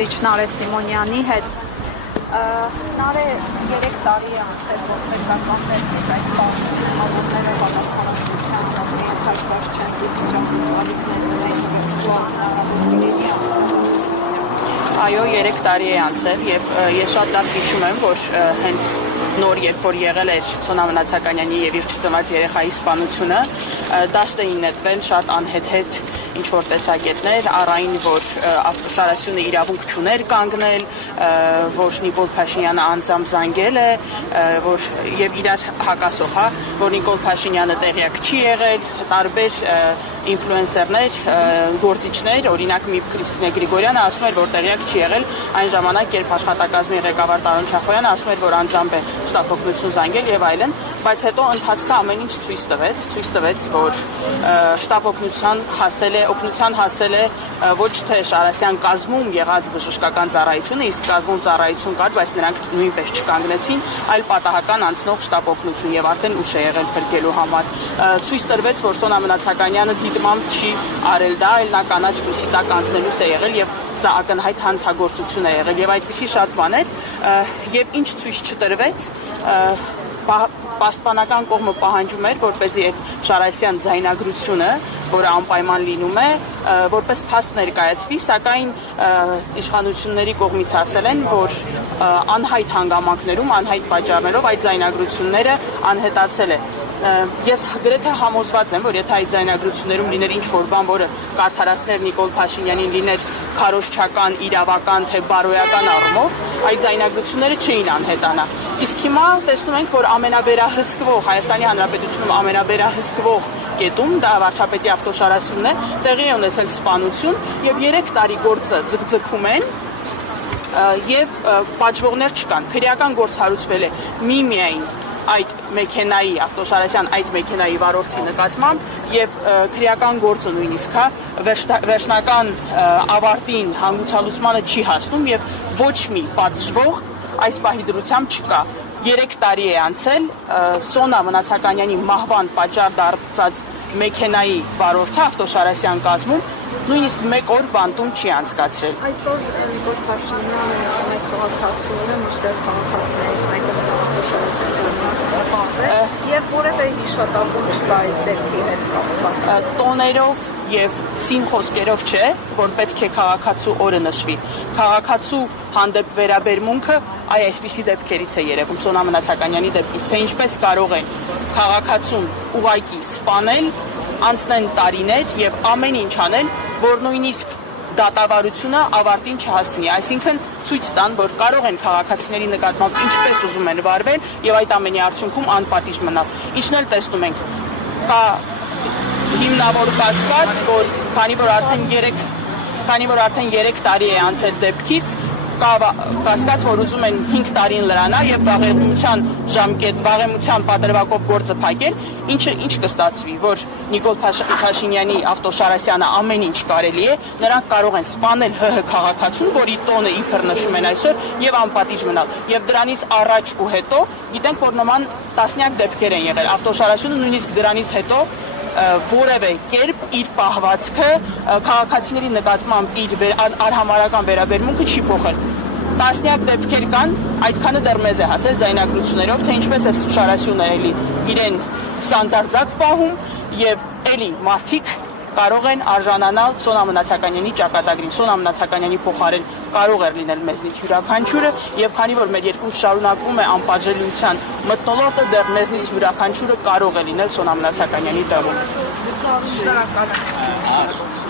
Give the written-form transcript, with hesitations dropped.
Նարե Սիմոնյանի հետ Նարե 3 տարի է անցել, որ պետական ներկայացած այս պաշտոնները պատասխանատվության ենթարկված չեն Այո, 3 տարի է անցել եւ ես շատ լավ հիշում եմ, որ հենց նոր երբ որ եղել էր Սոնա Մնացականյանի եւ իր չծնված երեխայի սպանությունը, դաշտը էին նետվել շատ անհեթեթ ինչ-որ տեսակետներ, առայն, որ Ավտոշարասյունը իրավունք չուներ կանգնել, որ Նիկոլ Փաշինյանը անձամբ զանգել է, որ եւ իրար հակասող, որ Նիկոլ Փաշինյանը տեղյակ չի եղել, տարբեր ինֆլուենսերներ, գործիչներ, օրինակ մի Քրիստինե Գրիգորյանը ասում էր, որ տեղյակ չի եղել այն ժամանակ, երբ աշխատակազմի ղեկավար Տարոն Չախոյանը ասում էր, որ անձամբ է շտապօգնություն զանգել եւ այլն, բայց հետո ընթացքը ամեն ինչ ցույց տվեց, որ շտապօգնության հասել է ոչ թե Շարասյան կազմում եղած բժշկական ծառայությունը, իսկ կազմում ծառայություն կար, բայց նրանք նույնպես չկանգնեցին, այլ պատահական անցնող շտապօգնություն եւ արդեն ուշ է եղել փրկելու համար։ Ցույց տրվեց, որ Սոնա Մնացականյանը դիտմամբ չի արել դա, այլ նա կանաչ լույսի տակ անցնելուց է եղել եւ սա ակնհայտ հանցագործություն է եղել եւ այդպիսի շատ բաներ եւ ինչ ցույց չտրվեց Պաշտպանական կողմը պահանջում էր, որպեսզի այդ Շարասյան ձայնագրությունը, որը անպայման լինում է, որպես փաստ ներկայացվի, սակայն իշխանությունների կողմից ասել են, որ անհայտ հանգամանքներում, անհայտ պատճառներով այդ ձայնագրությունները անհետացել է։ Ես գրեթե համոզված եմ, որ եթե այդ ձայնագրություններում լիներ ինչ-որ բան, որը կարդարացներ Նիկոլ Փաշինյանին, լիներ քարոզչական, իրավական, թե բարոյական առումով, այդ ձայնագրությունները չէին անհետանա։ Իսկ հիմա տեսնում ենք, որ ամենավերահսկվող Հայաստանի Հանրապետությունում ամենավերահսկվող կետում, դա վարչապետի Ավտոշարասյունն է, տեղի է ունեցել սպանություն եւ 3 տարի գործը ձգձգում են եւ պատժվողներ չկան։ Քրեական գործ հարուցվել է միայն այդ մեքենայի Ավտոշարասյան այդ մեքենայի վարորդի նկատմամբ եւ քրեական գործը նույնիսկ վերջնական ավարտին հանգուցալուծմանը չի հասնում եւ ոչ մի պատժվող այս պահի դրությամբ չկա։ 3 տարի է անցել Սոնա Մնացականյանի մահվան պատճառ դարձած մեքենայի վարորդը Ավտոշարասյան կազմում նույնիսկ 1 օր բանտում չի անցկացրել։ Այսօր Նիկոլ Փաշինյանը շնորհիվ քաղաքացիները միշտ քաղաքացիներից եւ որևէ հիշատակում չկա այս դեպքի հետ կապված։ Տոներով եւ սին խոսքերով չէ, որ պետք է քաղաքացու օրը նշվի։ Քաղաքացու հանդեպ վերաբերմունքը այսպիսի դեպքերից է երևում Սոնա Մնացականյանի դեպքից, թե ինչպես կարող են քաղաքացուն ուղակի սպանել, անցնեն տարիներ եւ ամեն ինչ անել, որ նույնիսկ դատավարությունը ավարտին չհասնի, այսինքն ցույց տան, որ կարող են քաղաքացիների նկատմամբ ինչպես ուզում են վարվել եւ այդ ամենի արդյունքում անպատիժ մնալ։ Ինչն էլ տեսնում ենք, կա հիմնավոր կասկած, որ քանի որ արդեն 3 տարի է անցել դեպքից, կա կասկած, որ ուզում են 5 տարին լրանալ եւ վաղեմության պատրվակով գործը փակել, ինչ կստացվի, որ Նիկոլ Փաշինյանի Ավտոշարասյանը ամեն ինչ կարելի է, նրանք կարող են սպանել ՀՀ քաղաքացուն, որի տոնը իբր նշում են այսօր եւ անպատիժ մնալ։ Եվ դրանից առաջ ու հետո գիտենք, որ նման տասնյակ դեպքեր են եղել։ Ավտոշարասյունը նույնիսկ դրանից հետո որևէ կերպ իր պահվածքը քաղաքացիների նկատմամբ իր արհամարհական վերաբերմունքը չի փոխել։ Տասնյակ դեպքեր կան, այդքանը դեռ մեզ է հասել ձայնագրություններով, թե ինչպես է Շարասյունը էլի իրեն սանձարձակ պահում եւ էլի մարդիկ կարող են արժանանալ Սոնա Մնացականյանի ճակատագրին։ Սոնա Մնացականյանի փոխարեն կարող էր լինել մեզնից յուրաքանչյուրը եւ քանի որ մեր երկրում շարունակվում է անպատժելիության մթնոլորտը, դեռ մեզնից յուրաքանչյուրը կարող է լինել Սոնա Մնացականյանի տեղում։ Շնորհակալ եմ։